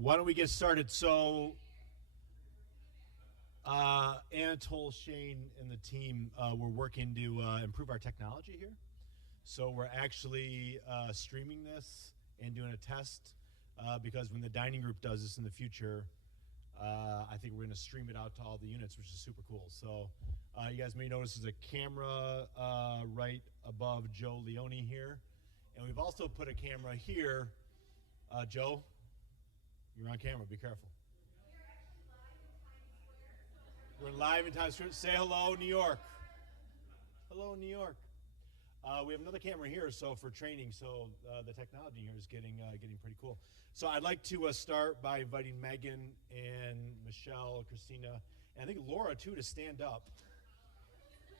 Why don't we get started? So, Anatole, Shane, and the team, we're working to improve our technology here. So we're actually streaming this and doing a test because when the dining group does this in the future, I think we're going to stream it out to all the units, which is super cool. So you guys may notice there's a camera right above Joe Leone here. And we've also put a camera here. Joe, you're on camera. Be careful. We're live in Times Square. Say hello, New York. Hello, New York. We have another camera here, so for training. So the technology here is getting pretty cool. So I'd like to start by inviting Megan and Michelle, Christina, and I think Laura too to stand up.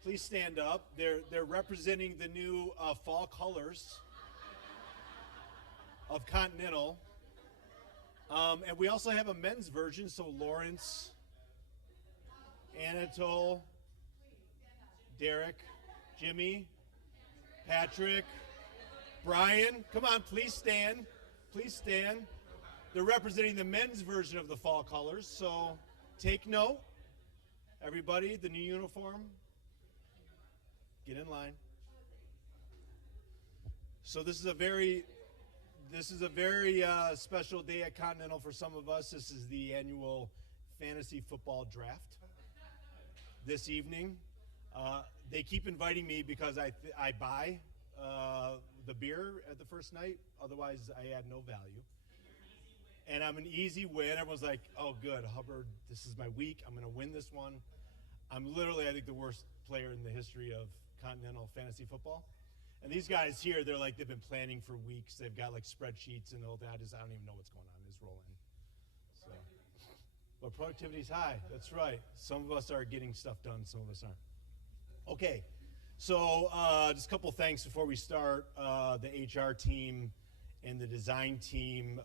Please stand up. They're representing the new fall colors of Continental. And we also have a men's version, so Lawrence, Anatole, Derek, Jimmy, Patrick, Brian, come on, please stand. Please stand. They're representing the men's version of the fall colors, so take note. Everybody, the new uniform, get in line. So this is a very special day at Continental for some of us. This is the annual fantasy football draft this evening. They keep inviting me because I buy the beer at the first night. Otherwise, I add no value. And I'm an easy win. Everyone's like, "Oh, good, Hubbard. This is my week. I'm going to win this one." I'm literally, I think, the worst player in the history of Continental fantasy football. And these guys here, they've been planning for weeks. They've got like spreadsheets and all that. I don't even know what's going on. It's rolling. So, but productivity's high. That's right. Some of us are getting stuff done. Some of us aren't. Okay. So just a couple thanks before we start. The HR team and the design team.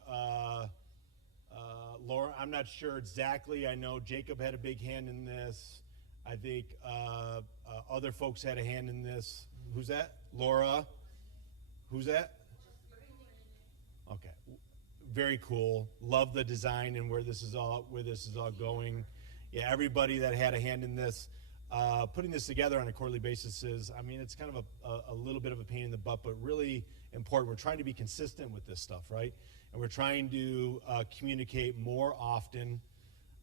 Laura, I'm not sure exactly. I know Jacob had a big hand in this. I think other folks had a hand in this. Who's that? Laura. Who's that? Okay. Very cool. Love the design and where this is all going. Yeah, everybody that had a hand in this. Putting this together on a quarterly basis is, I mean, it's kind of a little bit of a pain in the butt, but really important. We're trying to be consistent with this stuff, right? And we're trying to communicate more often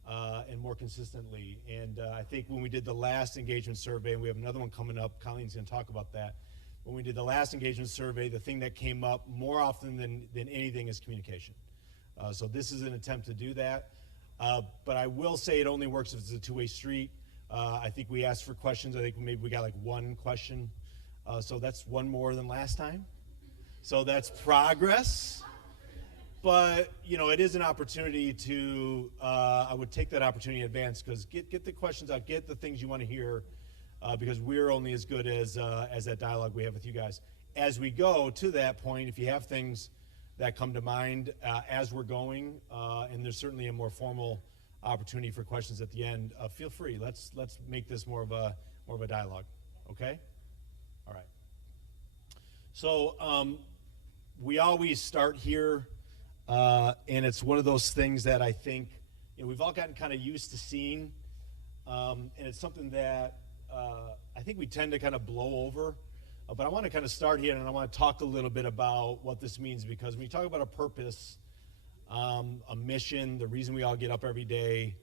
and more consistently. And I think when we did the last engagement survey, and we have another one coming up, Colleen's going to talk about that. When we did the last engagement survey, the thing that came up more often than anything is communication. So this is an attempt to do that. But I will say it only works if it's a two-way street. I think we asked for questions. I think maybe we got like one question. So that's one more than last time. So that's progress. But, you know, it is an opportunity to, I would take that opportunity in advance because get the questions out, get the things you want to hear, because we're only as good as that dialogue we have with you guys. As we go to that point, if you have things that come to mind as we're going, and there's certainly a more formal opportunity for questions at the end, feel free. Let's make this more of a dialogue, okay? All right. So we always start here. And it's one of those things that I think, you know, we've all gotten kind of used to seeing, and it's something that I think we tend to kind of blow over. But I want to kind of start here, and I want to talk a little bit about what this means, because when you talk about a purpose, a mission, the reason we all get up every day,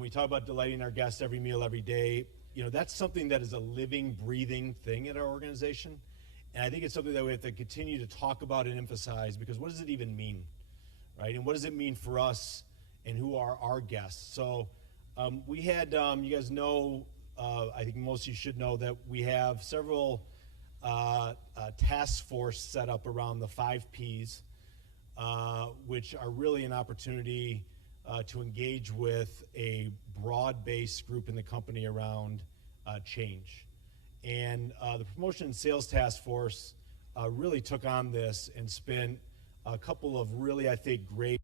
we talk about delighting our guests every meal, every day, you know, that's something that is a living, breathing thing at our organization. And I think it's something that we have to continue to talk about and emphasize, because what does it even mean? Right? And what does it mean for us and who are our guests? So we had, you guys know, I think most of you should know that we have several task force set up around the 5 Ps, which are really an opportunity to engage with a broad-based group in the company around change. And the Promotion and Sales Task Force really took on this and spent a couple of really, I think, great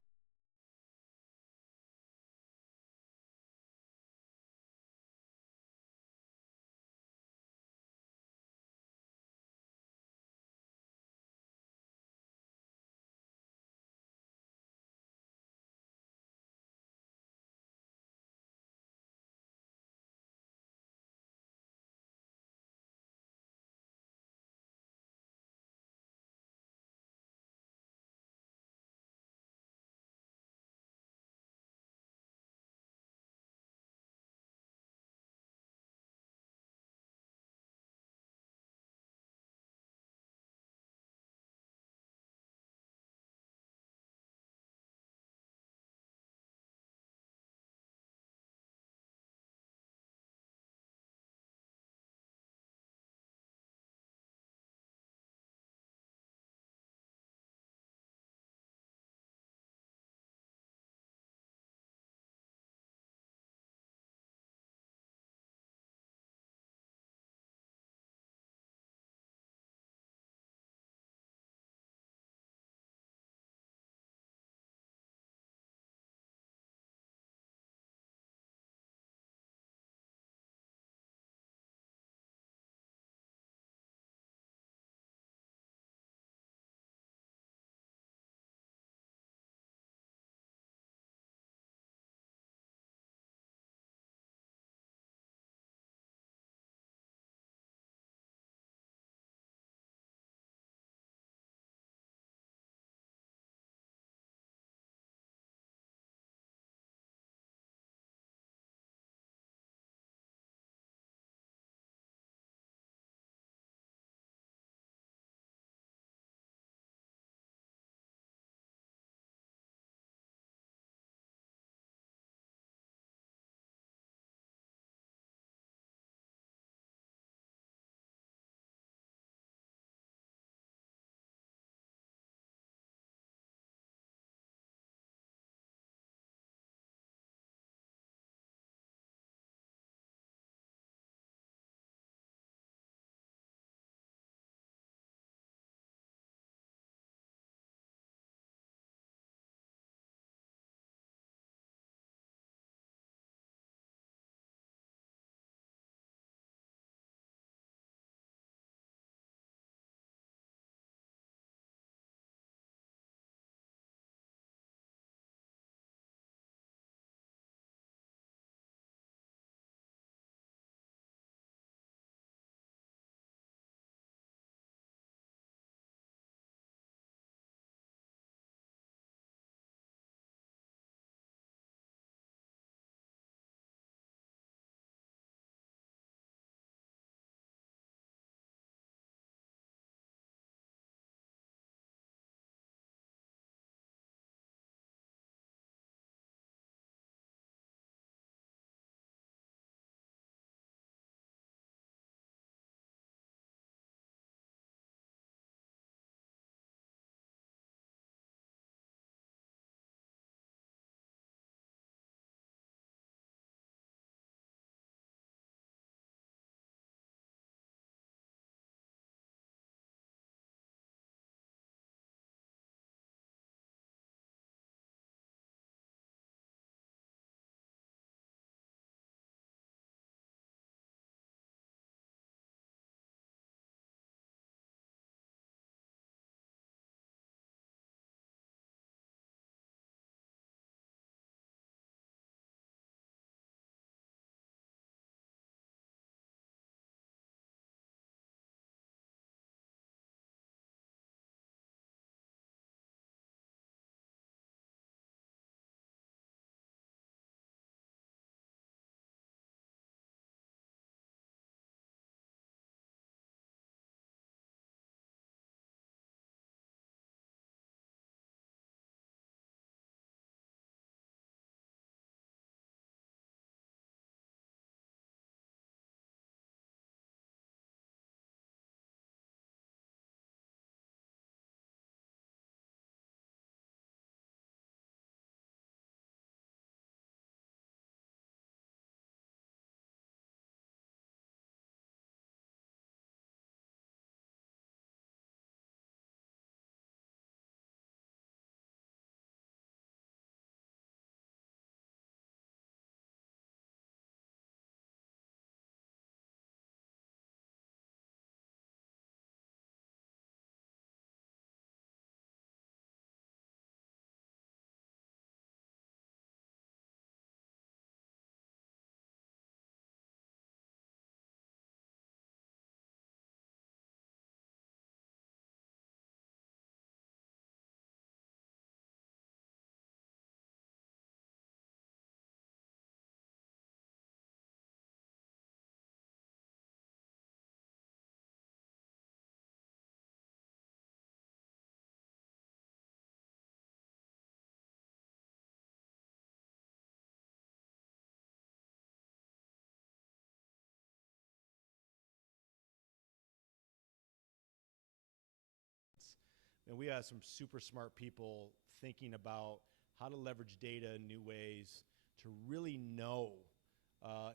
and we have some super smart people thinking about how to leverage data in new ways to really know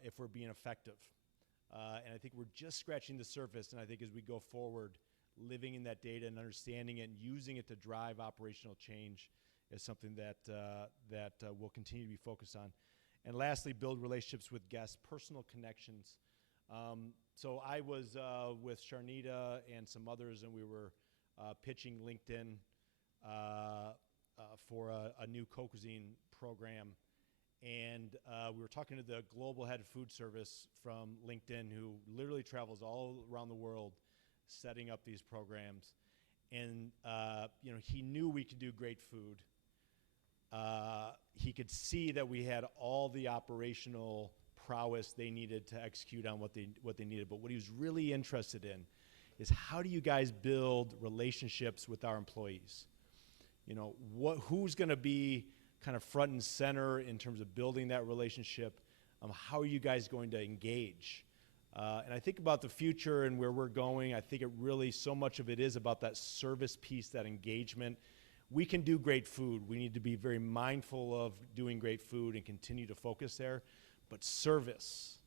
if we're being effective. And I think we're just scratching the surface, and I think as we go forward, living in that data and understanding it and using it to drive operational change is something that we'll continue to be focused on. And lastly, build relationships with guests, personal connections. So I was with Sharnita and some others, and we were pitching LinkedIn for a new co-cuisine program. And we were talking to the global head of food service from LinkedIn, who literally travels all around the world setting up these programs. And he knew we could do great food. He could see that we had all the operational prowess they needed to execute on what they needed. But what he was really interested in is, how do you guys build relationships with our employees? Who's going to be kind of front and center in terms of building that relationship? How are you guys going to engage? And I think about the future and where we're going. I think it really, so much of it is about that service piece, that engagement. We can do great food. We need to be very mindful of doing great food and continue to focus there. But service,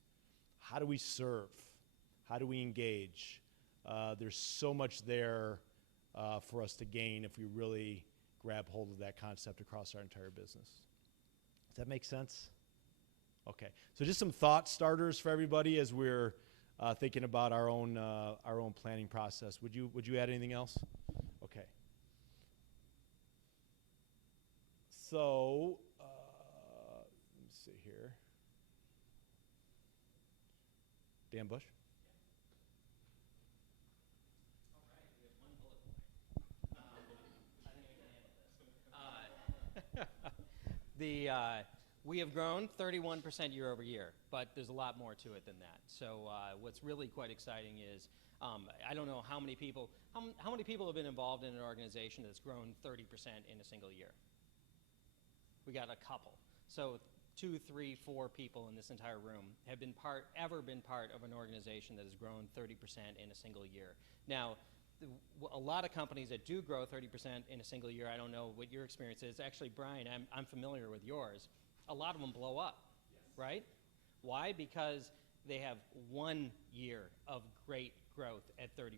how do we serve? How do we engage? There's so much there for us to gain if we really grab hold of that concept across our entire business. Does that make sense? Okay, so just some thought starters for everybody as we're thinking about our own planning process. Would you add anything else? Okay. So let me see here. Dan Bush. We have grown 31% year over year, but there's a lot more to it than that. So what's really quite exciting is, I don't know how many people have been involved in an organization that's grown 30% in a single year. We got a couple. So 2, 3, 4 people in this entire room have been part of an organization that has grown 30% in a single year. Now, a lot of companies that do grow 30% in a single year, I don't know what your experience is. Actually, Brian, I'm familiar with yours. A lot of them blow up, yes. Right? Why? Because they have 1 year of great growth at 30%,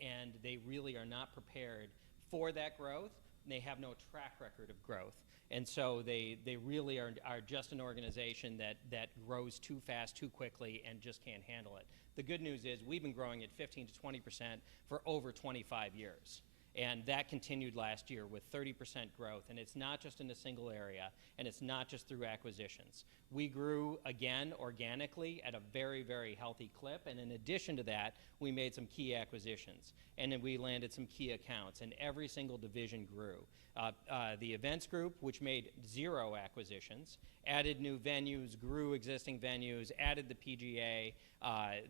and they really are not prepared for that growth, and they have no track record of growth. And so they really are just an organization that grows too fast, too quickly, and just can't handle it. The good news is we've been growing at 15 to 20% for over 25 years. And that continued last year with 30% growth. And it's not just in a single area, and it's not just through acquisitions. We grew, again, organically at a very, very healthy clip. And in addition to that, we made some key acquisitions. And then we landed some key accounts, and every single division grew. The events group, which made 0 acquisitions, added new venues, grew existing venues, added the PGA.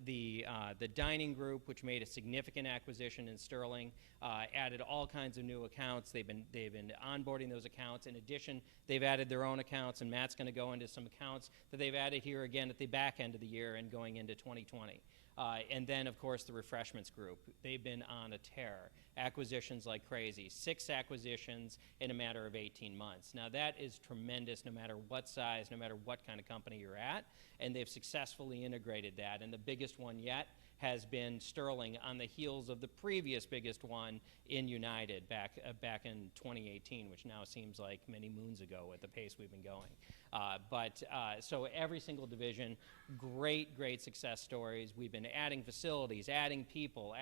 The dining group, which made a significant acquisition in Sterling, added all kinds of new accounts. They've been onboarding those accounts. In addition, they've added their own accounts, and Matt's going to go into some accounts that they've added here again at the back end of the year and going into 2020. And then, of course, the refreshments group. They've been on a tear. Acquisitions like crazy. 6 acquisitions in a matter of 18 months. Now, that is tremendous no matter what size, no matter what kind of company you're at. And they've successfully integrated that. And the biggest one yet has been Sterling on the heels of the previous biggest one in United back in 2018, which now seems like many moons ago at the pace we've been going. So every single division, great success stories. We've been adding facilities, adding people,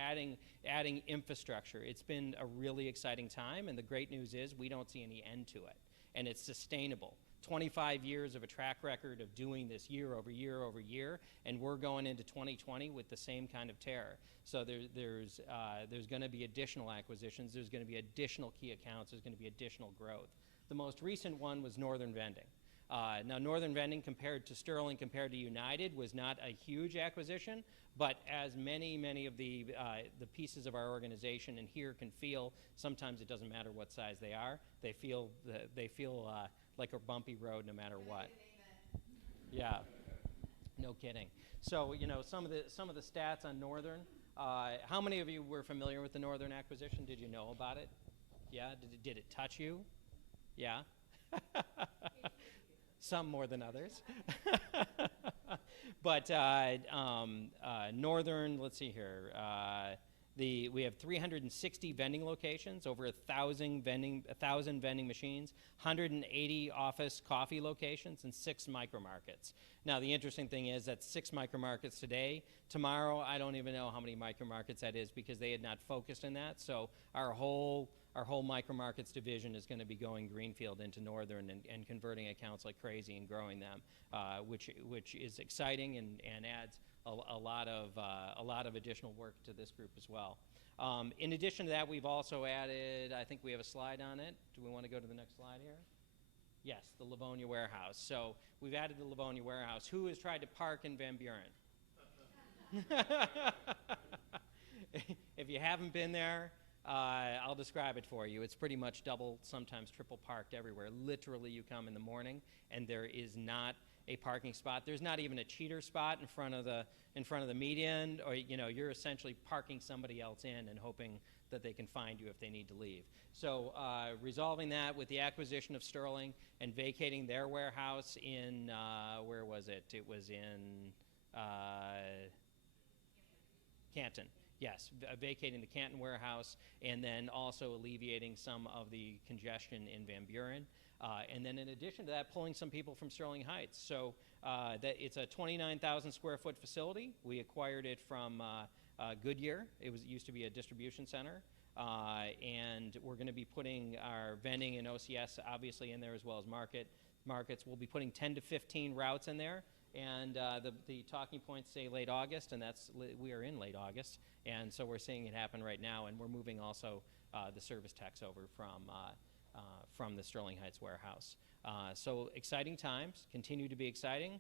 adding infrastructure. It's been a really exciting time, and the great news is we don't see any end to it, and it's sustainable. 25 years of a track record of doing this year over year over year, and we're going into 2020 with the same kind of terror. So there's going to be additional acquisitions. There's going to be additional key accounts. There's going to be additional growth. The most recent one was Northern Vending. Now, Northern Vending compared to Sterling, compared to United, was not a huge acquisition, but as many of the pieces of our organization in here can feel, sometimes it doesn't matter what size they are. They feel like a bumpy road no matter what. Yeah, no kidding. So, some of the stats on Northern. How many of you were familiar with the Northern acquisition? Did you know about it? Yeah, did it touch you? Yeah. Some more than others. But Northern, let's see here. We have 360 vending locations, over 1,000 vending machines, 180 office coffee locations, and 6 micromarkets. Now, the interesting thing is that 6 micromarkets today. Tomorrow, I don't even know how many micromarkets that is because they had not focused in that. So our whole micromarkets division is going to be going greenfield into Northern and converting accounts like crazy and growing them, which is exciting and adds a lot of additional work to this group as well. In addition to that, we've also added, I think we have a slide on it. Do we want to go to the next slide here? Yes, the Livonia warehouse. So we've added the Livonia warehouse. Who has tried to park in Van Buren? If you haven't been there, I'll describe it for you. It's pretty much double, sometimes triple parked everywhere. Literally, you come in the morning and there is not a parking spot. There's not even a cheater spot in front of the median, or you're essentially parking somebody else in and hoping that they can find you if they need to leave. So resolving that with the acquisition of Sterling and vacating their warehouse in where was it? It was in Canton. Yes, vacating the Canton warehouse and then also alleviating some of the congestion in Van Buren. And then in addition to that, pulling some people from Sterling Heights. So it's a 29,000 square foot facility. We acquired it from Goodyear. It used to be a distribution center. And we're going to be putting our vending and OCS obviously in there as well as markets. We'll be putting 10 to 15 routes in there. And the talking points say late August, and we are in late August. And so we're seeing it happen right now. And we're moving also the service techs over from the Sterling Heights warehouse. So exciting times, continue to be exciting.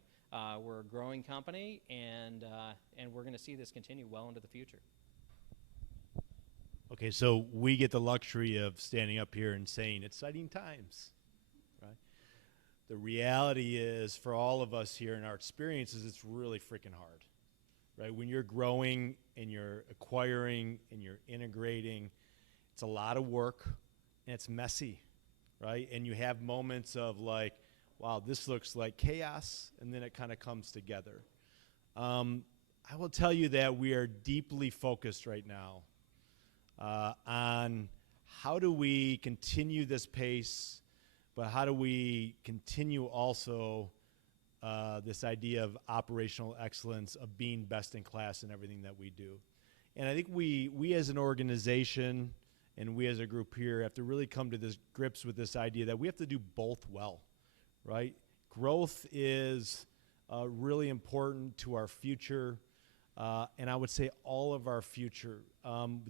We're a growing company, and we're going to see this continue well into the future. Okay, so we get the luxury of standing up here and saying exciting times, right? The reality is, for all of us here in our experiences, it's really freaking hard, right? When you're growing and you're acquiring and you're integrating, it's a lot of work and it's messy, right? And you have moments of like, wow, this looks like chaos, and then it kind of comes together. I will tell you that we are deeply focused right now on how do we continue this pace, but how do we continue also this idea of operational excellence, of being best in class in everything that we do. And I think we as an organization and we as a group here have to really come to this grips with this idea that we have to do both well, right? Growth is really important to our future, and I would say all of our future.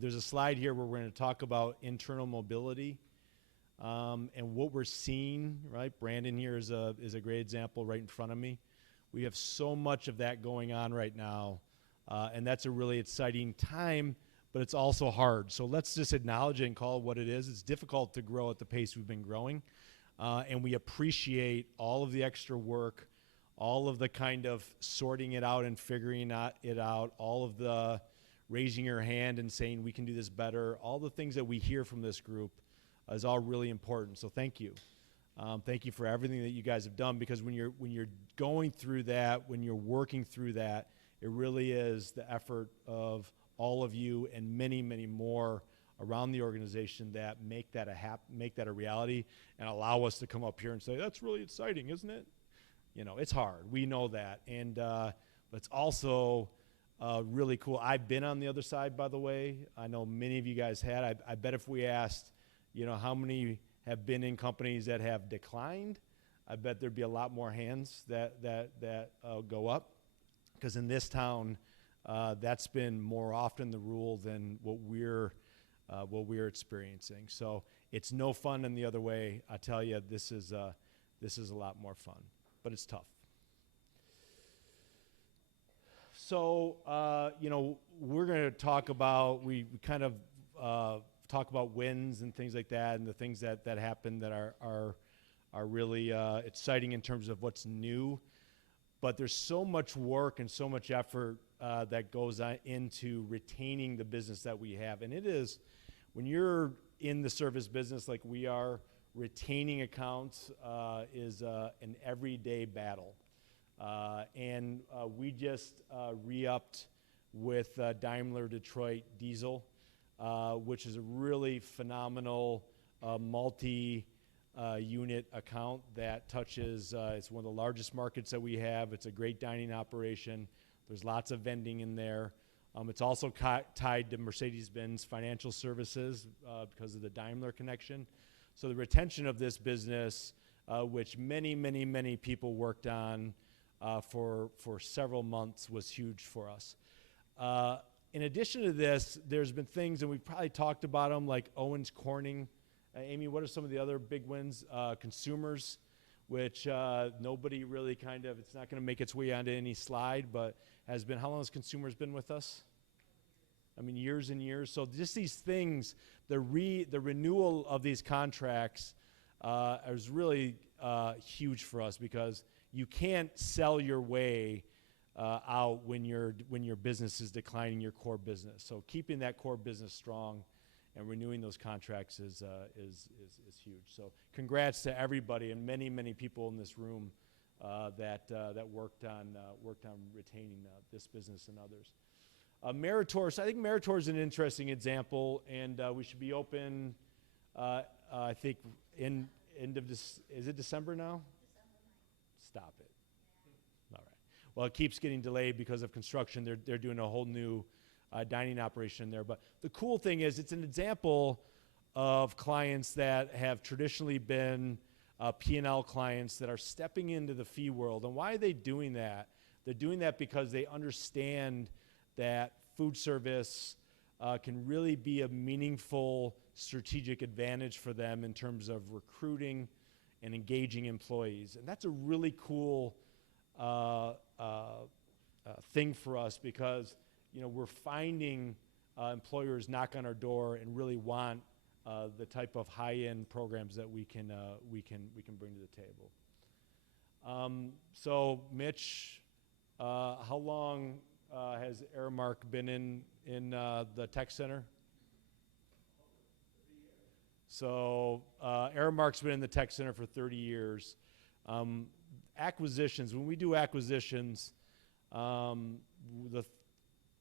There's a slide here where we're going to talk about internal mobility and what we're seeing, right? Brandon here is a great example right in front of me. We have so much of that going on right now, and that's a really exciting time, but it's also hard. So let's just acknowledge it and call it what it is. It's difficult to grow at the pace we've been growing, and we appreciate all of the extra work, all of the kind of sorting it out and figuring it out, all of the raising your hand and saying we can do this better, all the things that we hear from this group is all really important. So thank you. Thank you for everything that you guys have done, because when you're going through that, when you're working through that, it really is the effort of all of you and many, many more around the organization that make that a reality and allow us to come up here and say, that's really exciting, isn't it? You know, it's hard. We know that. And but it's also really cool. I've been on the other side, by the way. I know many of you guys had. I bet if we asked, you know, how many have been in companies that have declined, I bet there'd be a lot more hands that go up. Because in this town, that's been more often the rule than what we're experiencing. So it's no fun in the other way. I tell you, this is a lot more fun, but it's tough. So you know, we're going to talk about we kind of talk about wins and things like that, and the things that happen that are really exciting in terms of what's new. But there's so much work and so much effort that goes into retaining the business that we have. And it is, when you're in the service business like we are, retaining accounts is an everyday battle. And we just re-upped with Daimler Detroit Diesel, which is a really phenomenal multi-unit account that touches, it's one of the largest markets that we have. It's a great dining operation. There's lots of vending in there. It's also tied to Mercedes-Benz Financial Services because of the Daimler connection. So the retention of this business, which many people worked on for several months, was huge for us. In addition to this, there's been things, and we've probably talked about them, like Owens Corning. Amy, what are some of the other big wins? Consumers, which nobody really it's not going to make its way onto any slide, but has been, how long has Consumers been with us? I mean, years and years. So just these things, the renewal of these contracts is really huge for us, because you can't sell your way out when your business is declining, your core business. So keeping that core business strong and renewing those contracts is huge. So congrats to everybody and many people in this room that worked on retaining this business and others. Meritor, so I think Meritor is an interesting example, and we should be open, I think, end of this, is it December now? Stop it. All right. Well, it keeps getting delayed because of construction. They're doing a whole new dining operation there. But the cool thing is, it's an example of clients that have traditionally been P&L clients that are stepping into the fee world. And why are they doing that? They're doing that because they understand that food service can really be a meaningful strategic advantage for them in terms of recruiting and engaging employees. And that's a really cool thing for us, because we're finding employers knock on our door and really want the type of high-end programs that we can bring to the table. So Mitch, how long has Aramark been in the tech center? So Aramark's been in the tech center for 30 years. Acquisitions, when we do acquisitions, the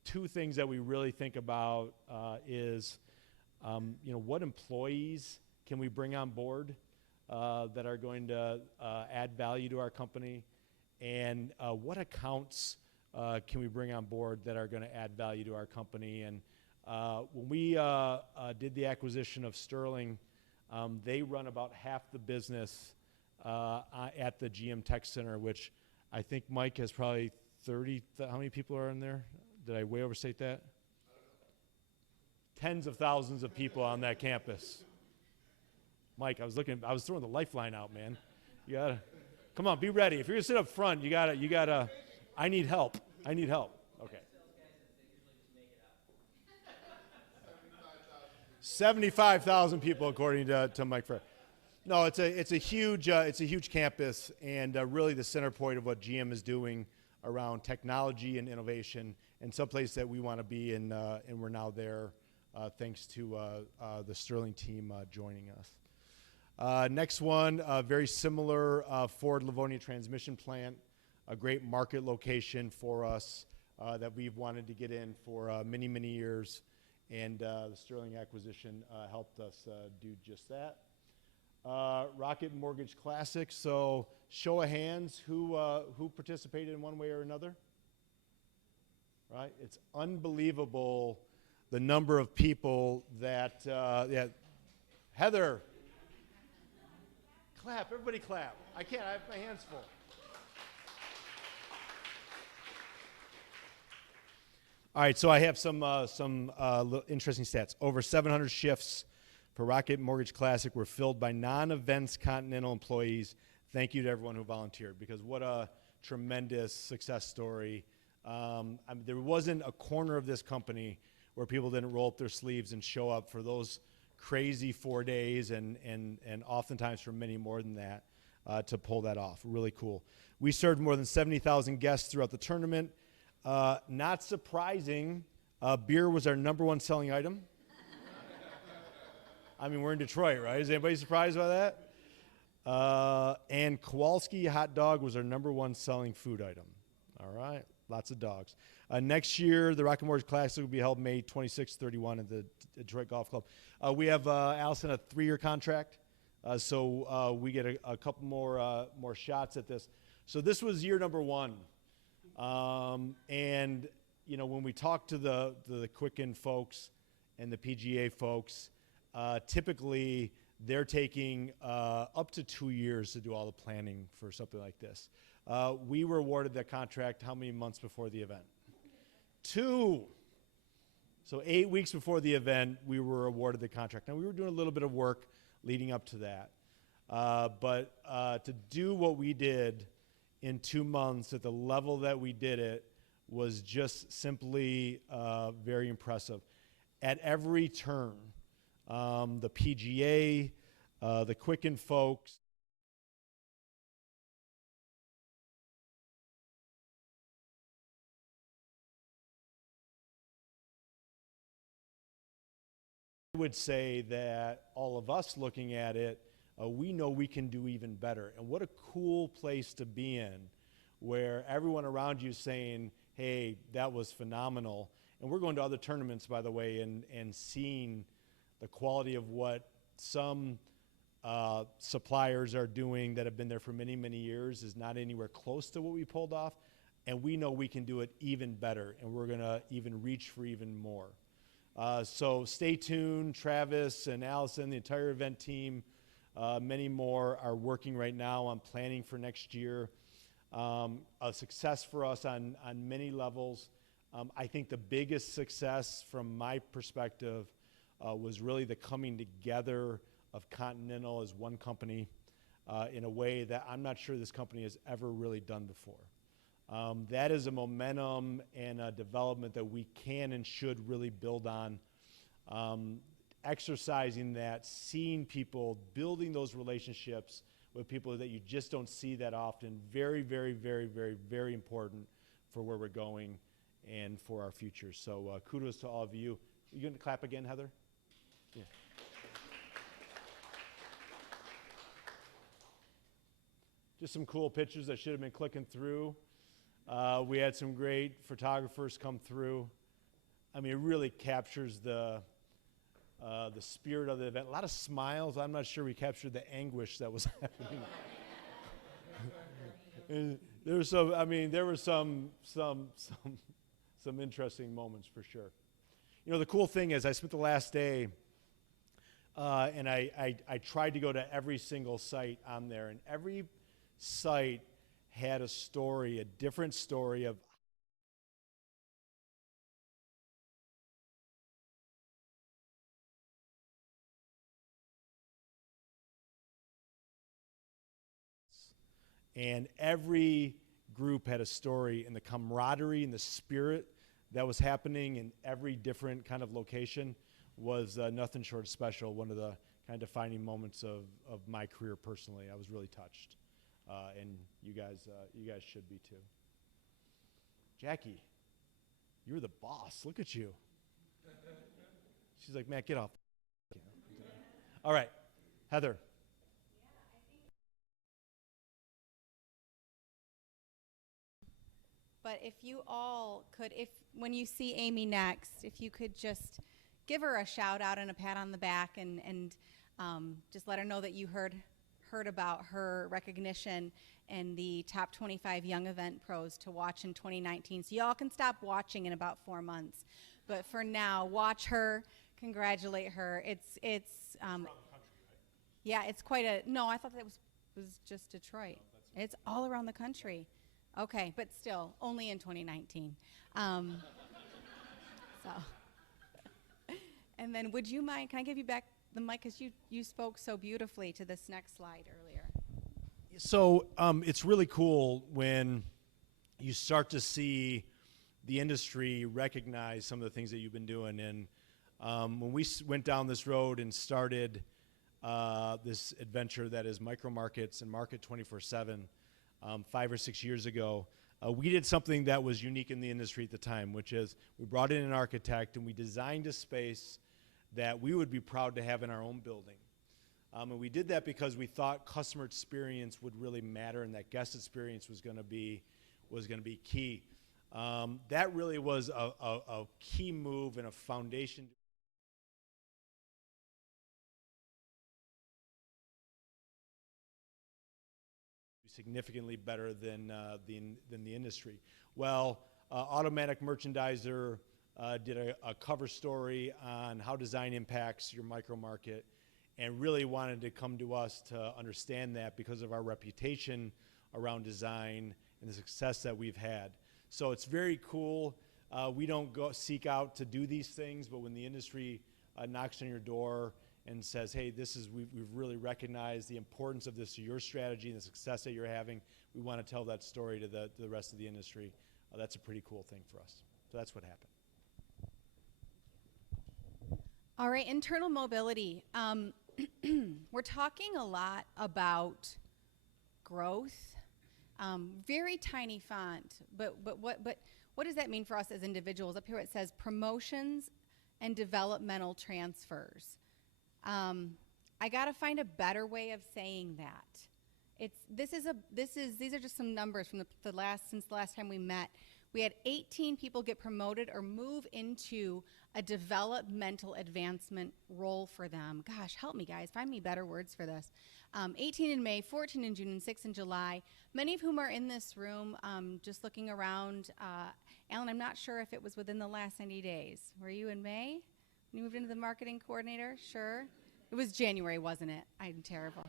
two things that we really think about is, what employees can we bring on board that are going to add value to our company, and what accounts can we bring on board that are going to add value to our company. And when we did the acquisition of Sterling, they run about half the business at the GM Tech Center, which I think Mike has probably 30, how many people are in there? Did I way overstate that? Tens of thousands of people on that campus. Mike, I was throwing the lifeline out, man. You gotta, come on, be ready. If you're gonna sit up front, you gotta, I need help. Okay. 75,000 people, according to Mike Frere. No, it's a huge campus, and really the center point of what GM is doing around technology and innovation, and someplace that we want to be, and we're now there thanks to the Sterling team joining us. Next one, very similar Ford Livonia transmission plant, a great market location for us that we've wanted to get in for many years, and the Sterling acquisition helped us do just that. Rocket Mortgage Classic, so show of hands, who participated in one way or another? Right, it's unbelievable the number of people that, Heather, clap, everybody clap. I can't, I have my hands full. All right, so I have some interesting stats. Over 700 shifts for Rocket Mortgage Classic were filled by non-events Continental employees. Thank you to everyone who volunteered, because what a tremendous success story. There wasn't a corner of this company where people didn't roll up their sleeves and show up for those crazy 4 days, and oftentimes for many more than that, to pull that off. Really cool. We served more than 70,000 guests throughout the tournament. Not surprising, beer was our #1 selling item. I mean, we're in Detroit, right? Is anybody surprised by that? And Kowalski hot dog was our #1 selling food item. All right, lots of dogs. Next year, the Rocky Mortgage Classic will be held May 26, 31 at the Detroit Golf Club. We have, Allison, a 3-year contract, so we get a couple more shots at this. So this was year #1. And, you know, when we talk to the Quicken folks and the PGA folks, typically they're taking up to 2 years to do all the planning for something like this. We were awarded that contract how many months before the event? 2. So 8 weeks before the event, we were awarded the contract. Now, we were doing a little bit of work leading up to that. But to do what we did in 2 months at the level that we did it was just simply very impressive. At every turn, the PGA, the Quicken folks, I would say that all of us looking at it, we know we can do even better. And what a cool place to be in, where everyone around you is saying, hey, that was phenomenal. And we're going to other tournaments, by the way, and seeing the quality of what some suppliers are doing that have been there for many, many years is not anywhere close to what we pulled off. And we know we can do it even better, and we're going to even reach for even more. So stay tuned. Travis and Allison, the entire event team, many more are working right now on planning for next year. A success for us on many levels. I think the biggest success from my perspective was really the coming together of Continental as one company in a way that I'm not sure this company has ever really done before. That is a momentum and a development that we can and should really build on. Exercising that, seeing people, building those relationships with people that you just don't see that often, very, very, very, very, very important for where we're going and for our future. So kudos to all of you. You going to clap again, Heather? Yeah. Just some cool pictures that should have been clicking through. We had some great photographers come through. I mean, it really captures the spirit of the event. A lot of smiles. I'm not sure we captured the anguish that was happening. There were some interesting moments for sure. You know, the cool thing is I spent the last day and I tried to go to every single site on there, and every site had a story, a different story of and every group had a story, and the camaraderie and the spirit that was happening in every different kind of location was nothing short of special. One of the kind of defining moments of my career personally. I was really touched. And you guys should be too. Jackie, you're the boss. Look at you. She's like, Matt, get off. All right, Heather. But if you all could, when you see Amy next, if you could just give her a shout out and a pat on the back, and just let her know that you heard about her recognition and the top 25 young event pros to watch in 2019. So y'all can stop watching in about 4 months, but for now, watch her, congratulate her. It's around the country, right? Yeah, it's quite a. No, I thought that was just Detroit. Oh, it's all around the country. Okay, but still, only in 2019. So, and then would you mind, can I give you back the mic, because you spoke so beautifully to this next slide earlier. So it's really cool when you start to see the industry recognize some of the things that you've been doing. And when we went down this road and started this adventure that is micro markets and Market 24/7, 5 or 6 years ago, we did something that was unique in the industry at the time, which is we brought in an architect and we designed a space that we would be proud to have in our own building. And we did that because we thought customer experience would really matter and that guest experience was going to be key. That really was a key move and a foundation. Significantly better than the industry. Well, Automatic Merchandiser did a cover story on how design impacts your micro market, and really wanted to come to us to understand that because of our reputation around design and the success that we've had. So it's very cool. We don't go seek out to do these things, but when the industry knocks on your door and says, hey, we've really recognized the importance of this to your strategy and the success that you're having, we want to tell that story to the rest of the industry. That's a pretty cool thing for us. So that's what happened. All right, internal mobility. We're talking a lot about growth, very tiny font, but what does that mean for us as individuals? Up here it says promotions and developmental transfers. I got to find a better way of saying that. These are just some numbers from since the last time we met. We had 18 people get promoted or move into a developmental advancement role for them. Gosh, help me, guys. Find me better words for this. 18 in May, 14 in June, and 6 in July. Many of whom are in this room, just looking around. Alan, I'm not sure if it was within the last 90 days. Were you in May? When you moved into the marketing coordinator? Sure. It was January, wasn't it? I'm terrible.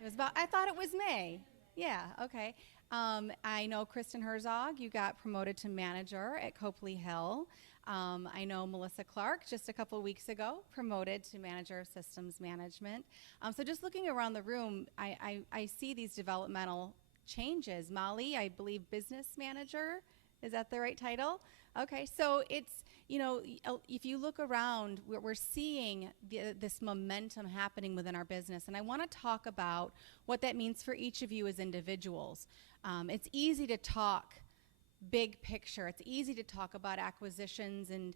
It was I thought it was May. Yeah, okay. I know Kristen Herzog, you got promoted to manager at Copley Hill. I know Melissa Clark, just a couple weeks ago, promoted to manager of systems management. So just looking around the room, I see these developmental changes. Molly, I believe business manager, is that the right title? Okay, so it's, if you look around, we're seeing this momentum happening within our business. And I want to talk about what that means for each of you as individuals. It's easy to talk big picture. It's easy to talk about acquisitions and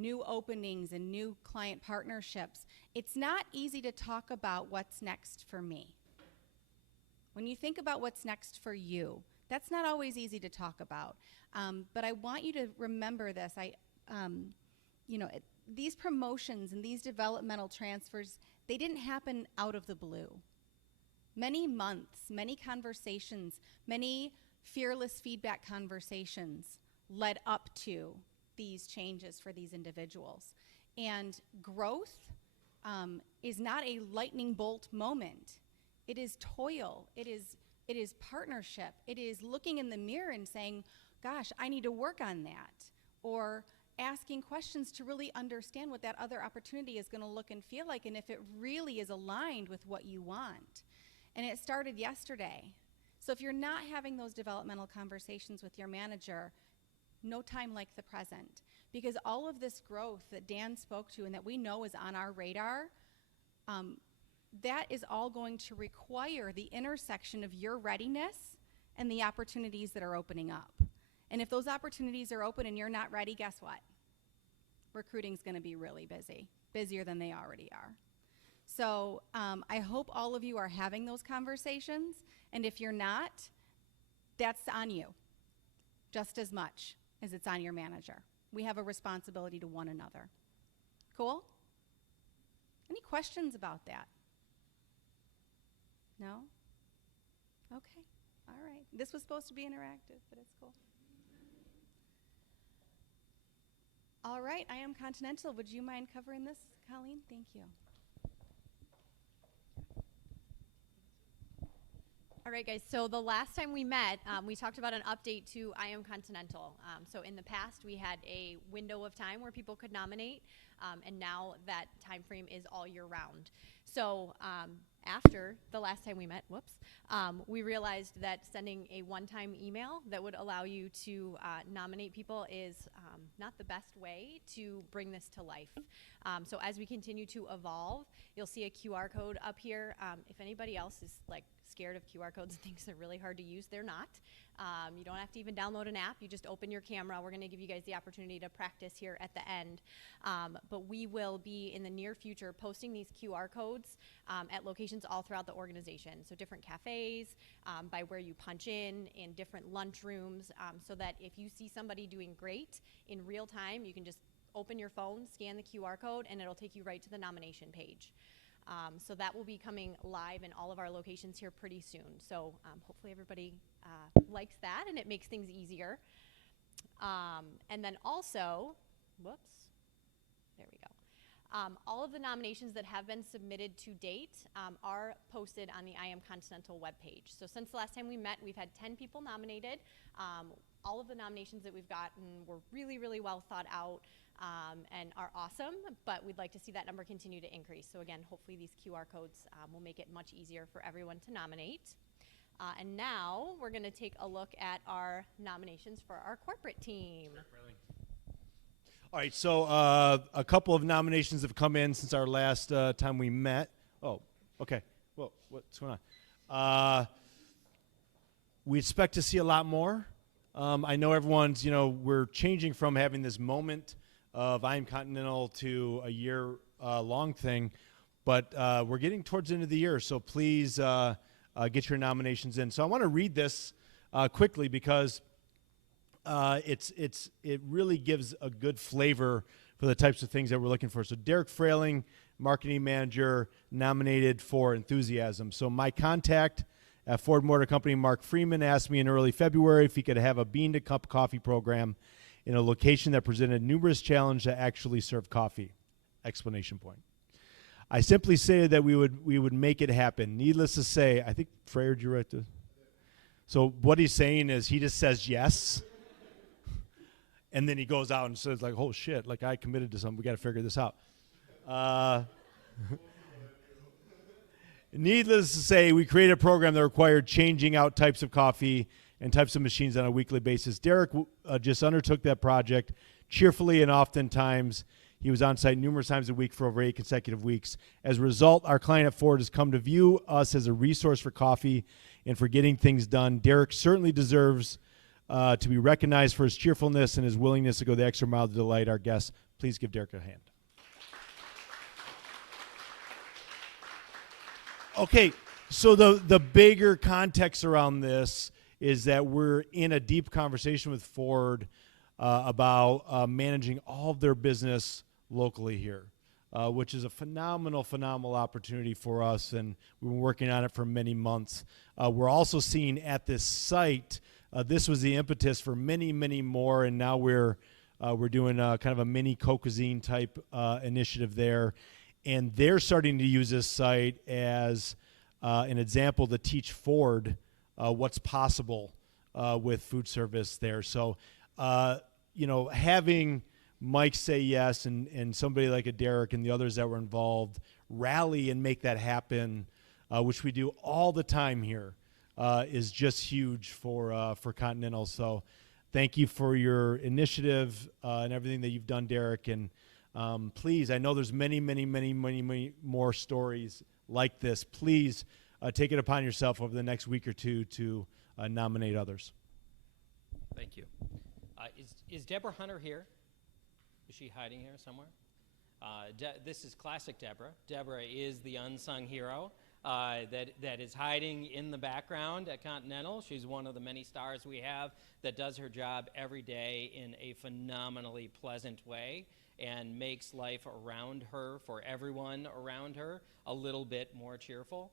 new openings and new client partnerships. It's not easy to talk about what's next for me. When you think about what's next for you, that's not always easy to talk about. But I want you to remember this. These promotions and these developmental transfers, they didn't happen out of the blue. Many months, many conversations, many fearless feedback conversations led up to these changes for these individuals. And growth is not a lightning bolt moment. It is toil. It is partnership. It is looking in the mirror and saying, gosh, I need to work on that. Or asking questions to really understand what that other opportunity is going to look and feel like, and if it really is aligned with what you want. And it started yesterday. So if you're not having those developmental conversations with your manager, no time like the present. Because all of this growth that Dan spoke to and that we know is on our radar, that is all going to require the intersection of your readiness and the opportunities that are opening up. And if those opportunities are open and you're not ready, guess what? Recruiting's going to be really busy, busier than they already are. So I hope all of you are having those conversations, and if you're not, that's on you just as much as it's on your manager. We have a responsibility to one another. Cool? Any questions about that? No? Okay. All right. This was supposed to be interactive, but it's cool. All right. I am Continental. Would you mind covering this, Colleen? Thank you. All right, guys, so the last time we met, we talked about an update to I Am Continental. So in the past, we had a window of time where people could nominate, and now that time frame is all year round. So after the last time we met, we realized that sending a one-time email that would allow you to nominate people is not the best way to bring this to life. So as we continue to evolve, you'll see a QR code up here. If anybody else is like scared of QR codes and thinks they're really hard to use, they're not. You don't have to even download an app. You just open your camera. We're going to give you guys the opportunity to practice here at the end. But we will be, in the near future, posting these QR codes at locations all throughout the organization. So different cafes, by where you punch in different lunchrooms, so that if you see somebody doing great in real time, you can just open your phone, scan the QR code, and it'll take you right to the nomination page. So that will be coming live in all of our locations here pretty soon. So hopefully everybody likes that, and it makes things easier. And then also, there we go. All of the nominations that have been submitted to date are posted on the I Am Continental webpage. So since the last time we met, we've had 10 people nominated. All of the nominations that we've gotten were really, really well thought out. And are awesome, but we'd like to see that number continue to increase. So again, hopefully these QR codes will make it much easier for everyone to nominate. And now we're going to take a look at our nominations for our corporate team. All right, so a couple of nominations have come in since our last time we met. Oh, okay. Well, what's going on? We expect to see a lot more. I know everyone's, we're changing from having this moment of I Am Continental to a year-long thing, but we're getting towards the end of the year, so please get your nominations in. So I want to read this quickly because it really gives a good flavor for the types of things that we're looking for. So Derek Frailing, marketing manager, nominated for enthusiasm. So my contact at Ford Motor Company, Mark Freeman, asked me in early February if he could have a bean-to-cup coffee program in a location that presented numerous challenges to actually serve coffee, exclamation point. I simply stated that we would make it happen. Needless to say, I think, Freyer, did you write this? So what he's saying is he just says yes, and then he goes out and says, like, oh, shit, like I committed to something. We got to figure this out. Needless to say, we created a program that required changing out types of coffee and types of machines on a weekly basis. Derek just undertook that project cheerfully, and oftentimes he was on site numerous times a week for over 8 consecutive weeks. As a result, our client at Ford has come to view us as a resource for coffee and for getting things done. Derek certainly deserves to be recognized for his cheerfulness and his willingness to go the extra mile to delight our guests. Please give Derek a hand. Okay, so the bigger context around this is that we're in a deep conversation with Ford about managing all of their business locally here, which is a phenomenal opportunity for us, and we've been working on it for many months. We're also seeing at this site, this was the impetus for many more, and now we're doing kind of a mini Cocazine type initiative there, and they're starting to use this site as an example to teach Ford what's possible with food service there. So, having Mike say yes and somebody like a Derek and the others that were involved rally and make that happen, which we do all the time here, is just huge for Continental. So thank you for your initiative and everything that you've done, Derek. And please, I know there's many more stories like this. Please take it upon yourself over the next week or two to nominate others. Thank you. Is Deborah Hunter here? Is she hiding here somewhere? This is classic Deborah. Deborah is the unsung hero that is hiding in the background at Continental. She's one of the many stars we have that does her job every day in a phenomenally pleasant way and makes life around her, for everyone around her, a little bit more cheerful.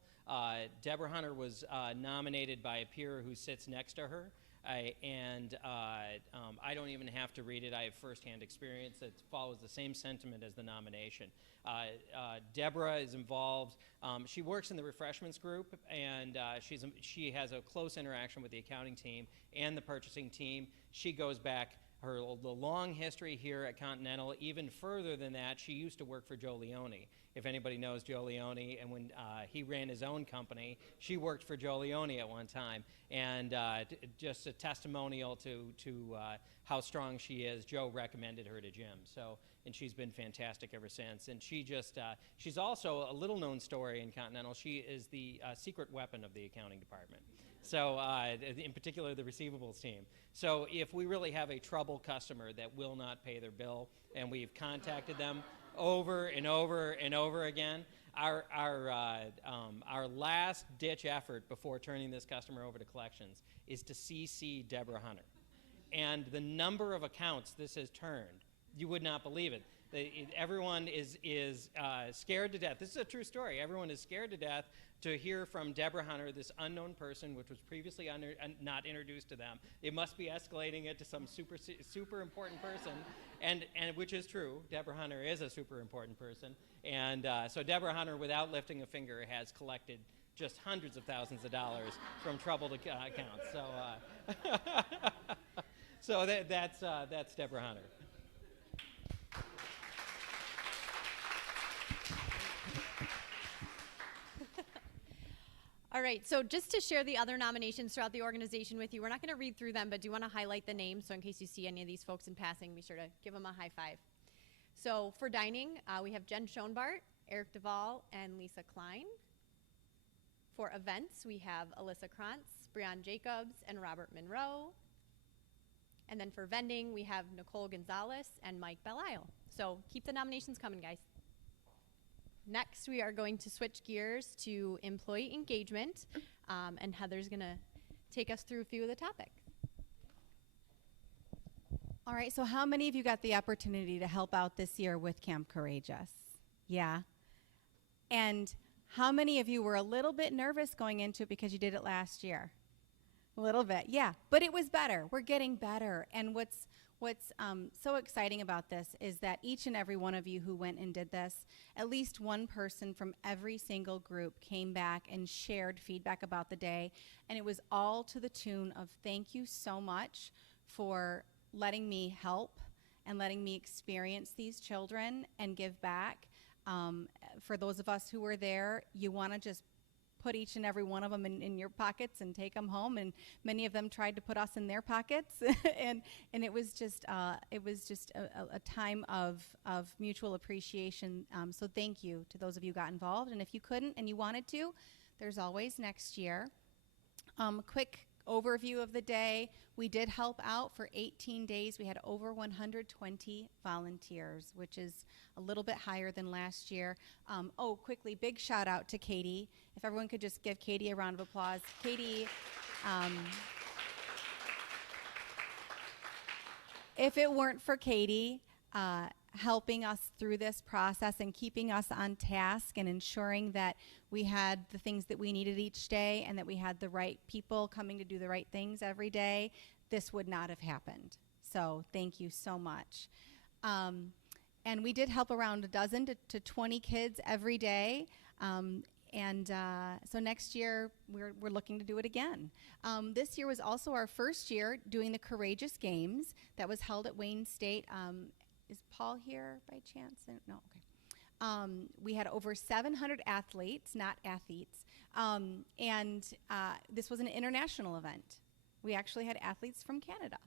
Deborah Hunter was nominated by a peer who sits next to her. I don't even have to read it. I have firsthand experience that follows the same sentiment as the nomination. Deborah is involved. She works in the refreshments group, and she has a close interaction with the accounting team and the purchasing team. She goes back the long history here at Continental. Even further than that, she used to work for Joe Leone if anybody knows Joe Leone, and when he ran his own company, she worked for Joe Leone at one time, and just a testimonial to how strong she is. Joe recommended her to Jim, and she's been fantastic ever since. And she's also a little-known story in Continental. She is the secret weapon of the accounting department. So in particular, the receivables team. So if we really have a troubled customer that will not pay their bill, and we've contacted them over and over and over again, our last ditch effort before turning this customer over to collections is to CC Deborah Hunter. And the number of accounts this has turned, you would not believe it. Everyone is scared to death. This is a true story. Everyone is scared to death to hear from Deborah Hunter, this unknown person, which was previously not introduced to them. It must be escalating it to some super important person, and which is true. Deborah Hunter is a super important person, and so Deborah Hunter, without lifting a finger, has collected just hundreds of thousands of dollars from troubled accounts. So, so that's Deborah Hunter. All right, so just to share the other nominations throughout the organization with you, we're not going to read through them, but do want to highlight the names, so in case you see any of these folks in passing, be sure to give them a high five. So for dining, we have Jen Schoenbart, Eric Duvall, and Lisa Klein. For events, we have Alyssa Krantz, Breon Jacobs, and Robert Monroe. And then for vending, we have Nicole Gonzalez and Mike Belisle. So keep the nominations coming, guys. Next, we are going to switch gears to employee engagement, and Heather's going to take us through a few of the topics. All right, so how many of you got the opportunity to help out this year with Camp Courageous? Yeah. And how many of you were a little bit nervous going into it because you did it last year? A little bit, yeah. But it was better. We're getting better. And what's so exciting about this is that each and every one of you who went and did this, at least one person from every single group came back and shared feedback about the day. And it was all to the tune of thank you so much for letting me help and letting me experience these children and give back. For those of us who were there, you want to just put each and every one of them in your pockets and take them home, and many of them tried to put us in their pockets, and it was just a time of mutual appreciation. So thank you to those of you who got involved, and if you couldn't and you wanted to, there's always next year. Quick overview of the day. We did help out for 18 days. We had over 120 volunteers, which is a little bit higher than last year. Quickly, big shout out to Katie. If everyone could just give Katie a round of applause. Katie, if it weren't for Katie helping us through this process and keeping us on task and ensuring that we had the things that we needed each day and that we had the right people coming to do the right things every day, this would not have happened. So thank you so much. And we did help around a dozen to 20 kids every day. So next year, we're looking to do it again. This year was also our first year doing the Courageous Games that was held at Wayne State. Is Paul here by chance? No, okay. We had over 700 athletes, not athletes, and this was an international event. We actually had athletes from Canada.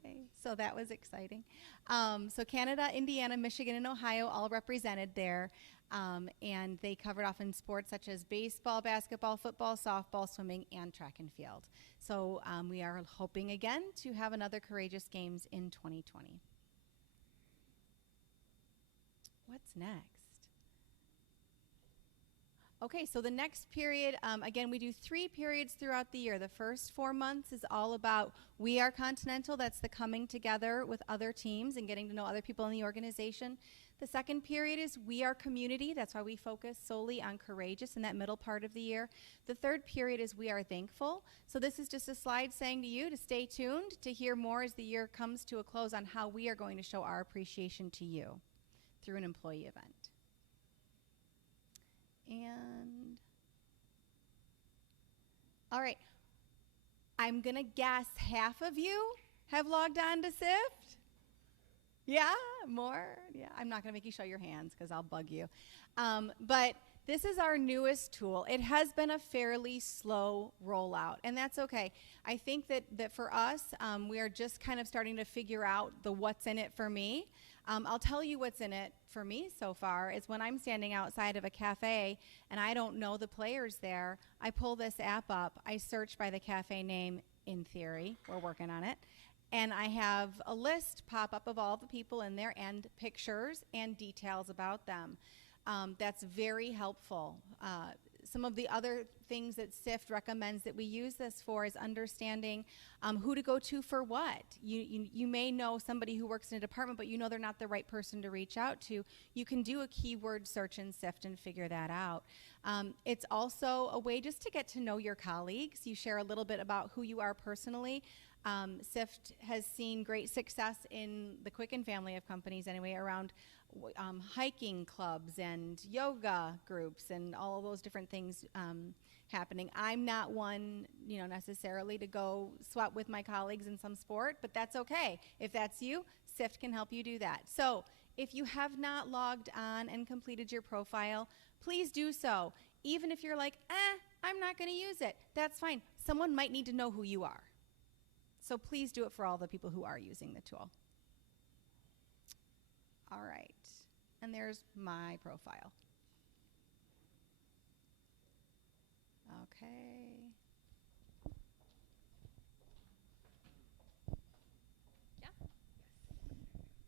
Okay, so that was exciting. So Canada, Indiana, Michigan, and Ohio all represented there, and they covered off in sports such as baseball, basketball, football, softball, swimming, and track and field. So we are hoping again to have another Courageous Games in 2020. What's next? Okay, so the next period, again, we do 3 periods throughout the year. The first 4 months is all about We Are Continental. That's the coming together with other teams and getting to know other people in the organization. The second period is We Are Community. That's why we focus solely on Courageous in that middle part of the year. The third period is We Are Thankful. So this is just a slide saying to you to stay tuned to hear more as the year comes to a close on how we are going to show our appreciation to you through an employee event. And all right, I'm gonna guess half of you have logged on to SIFT. Yeah, more. Yeah, I'm not going to make you show your hands because I'll bug you. But this is our newest tool. It has been a fairly slow rollout, and that's okay. I think that for us, we are just kind of starting to figure out the what's in it for me. I'll tell you what's in it for me so far is when I'm standing outside of a cafe and I don't know the players there, I pull this app up. I search by the cafe name in theory. We're working on it. And I have a list pop up of all the people in there and pictures and details about them. That's very helpful. Some of the other things that SIFT recommends that we use this for is understanding who to go to for what. You may know somebody who works in a department, but you know they're not the right person to reach out to. You can do a keyword search in SIFT and figure that out. It's also a way just to get to know your colleagues. You share a little bit about who you are personally. SIFT has seen great success in the Quicken family of companies anyway around hiking clubs and yoga groups and all of those different things happening. I'm not one, necessarily to go swap with my colleagues in some sport, but that's okay. If that's you, SIFT can help you do that. So if you have not logged on and completed your profile, please do so. Even if you're like, I'm not going to use it, that's fine. Someone might need to know who you are. So please do it for all the people who are using the tool. All right. And there's my profile. Okay.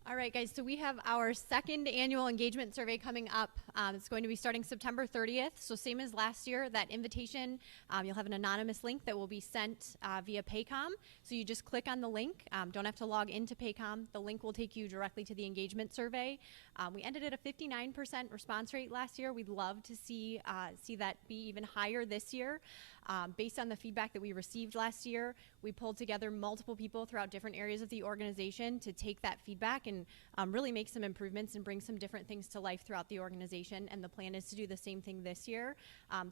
All right, guys, so we have our second annual engagement survey coming up. It's going to be starting September 30th. So same as last year, that invitation, you'll have an anonymous link that will be sent via Paycom. So you just click on the link. Don't have to log into Paycom. The link will take you directly to the engagement survey. We ended at a 59% response rate last year. We'd love to see that be even higher this year. Based on the feedback that we received last year, we pulled together multiple people throughout different areas of the organization to take that feedback and really make some improvements and bring some different things to life throughout the organization. And the plan is to do the same thing this year.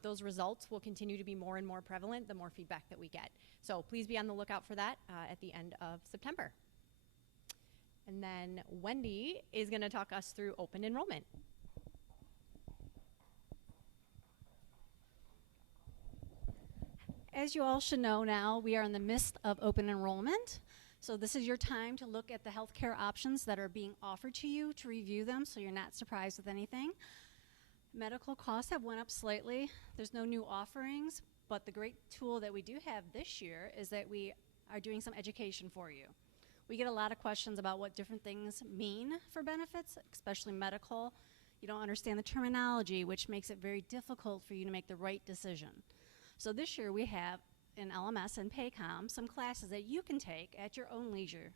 Those results will continue to be more and more prevalent the more feedback that we get. So please be on the lookout for that at the end of September. And then Wendy is going to talk us through open enrollment. As you all should know now, we are in the midst of open enrollment. So this is your time to look at the healthcare options that are being offered to you, to review them so you're not surprised with anything. Medical costs have went up slightly. There's no new offerings, but the great tool that we do have this year is that we are doing some education for you. We get a lot of questions about what different things mean for benefits, especially medical. You don't understand the terminology, which makes it very difficult for you to make the right decision. So this year we have in LMS and Paycom some classes that you can take at your own leisure.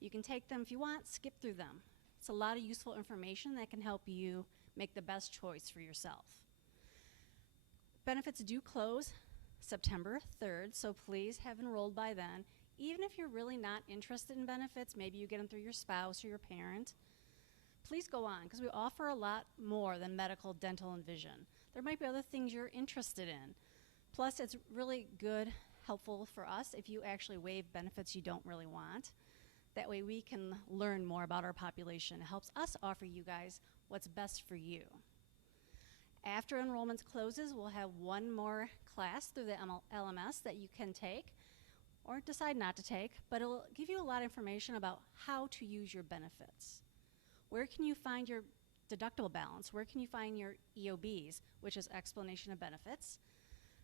You can take them if you want, skip through them. It's a lot of useful information that can help you make the best choice for yourself. Benefits do close September 3rd, so please have enrolled by then. Even if you're really not interested in benefits, maybe you get them through your spouse or your parent, please go on, because we offer a lot more than medical, dental, and vision. There might be other things you're interested in. Plus, it's really good, helpful for us if you actually waive benefits you don't really want. That way we can learn more about our population. It helps us offer you guys what's best for you. After enrollment closes, we'll have one more class through the LMS that you can take or decide not to take, but it'll give you a lot of information about how to use your benefits. Where can you find your deductible balance? Where can you find your EOBs, which is explanation of benefits?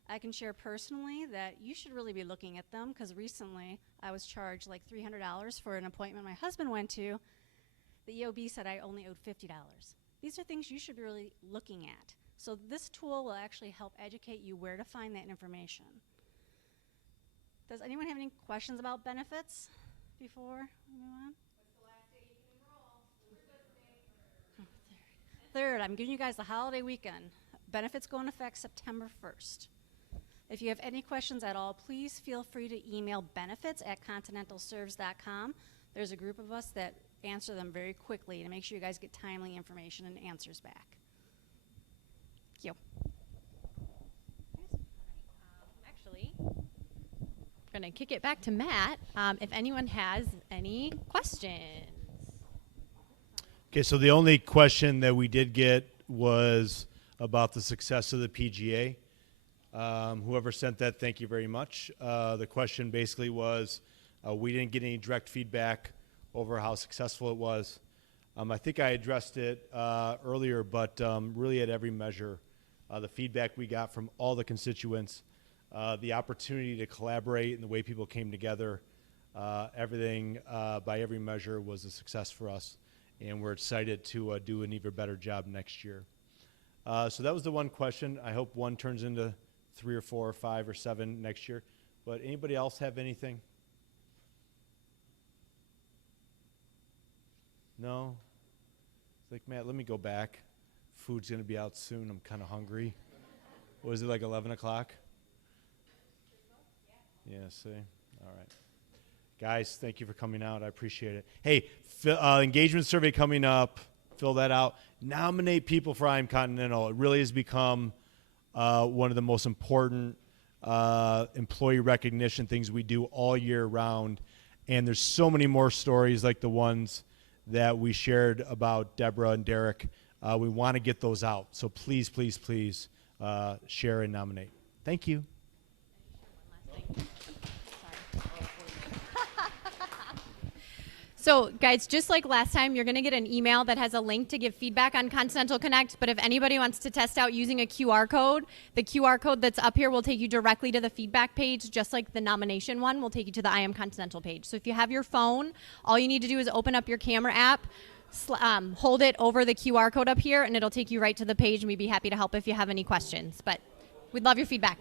I can share personally that you should really be looking at them, because recently I was charged like $300 for an appointment my husband went to. The EOB said I only owed $50. These are things you should be really looking at. So this tool will actually help educate you where to find that information. Does anyone have any questions about benefits before we move on? What's the last day you can enroll? Third, I'm giving you guys the holiday weekend. Benefits go into effect September 1st. If you have any questions at all, please feel free to email benefits@continentalserves.com. There's a group of us that answer them very quickly to make sure you guys get timely information and answers back. Thank you. Actually, I'm going to kick it back to Matt if anyone has any questions. Okay, so the only question that we did get was about the success of the PGA. Whoever sent that, thank you very much. The question basically was, we didn't get any direct feedback over how successful it was. I think I addressed it earlier, but really at every measure, the feedback we got from all the constituents, the opportunity to collaborate and the way people came together, everything by every measure was a success for us, and we're excited to do an even better job next year. So that was the one question. I hope one turns into 3 or 4 or 5 or 7 next year. But anybody else have anything? No? It's like, Matt, let me go back. Food's going to be out soon. I'm kind of hungry. What is it, like 11 o'clock? Yeah, see? All right. Guys, thank you for coming out. I appreciate it. Hey, engagement survey coming up. Fill that out. Nominate people for I Am Continental. It really has become one of the most important employee recognition things we do all year round. And there's so many more stories like the ones that we shared about Deborah and Derek. We want to get those out. So please, please, please share and nominate. Thank you. So, guys, just like last time, you're going to get an email that has a link to give feedback on Continental Connect. But if anybody wants to test out using a QR code, the QR code that's up here will take you directly to the feedback page, just like the nomination one will take you to the I Am Continental page. So if you have your phone, all you need to do is open up your camera app, hold it over the QR code up here, and it'll take you right to the page, and we'd be happy to help if you have any questions. But we'd love your feedback.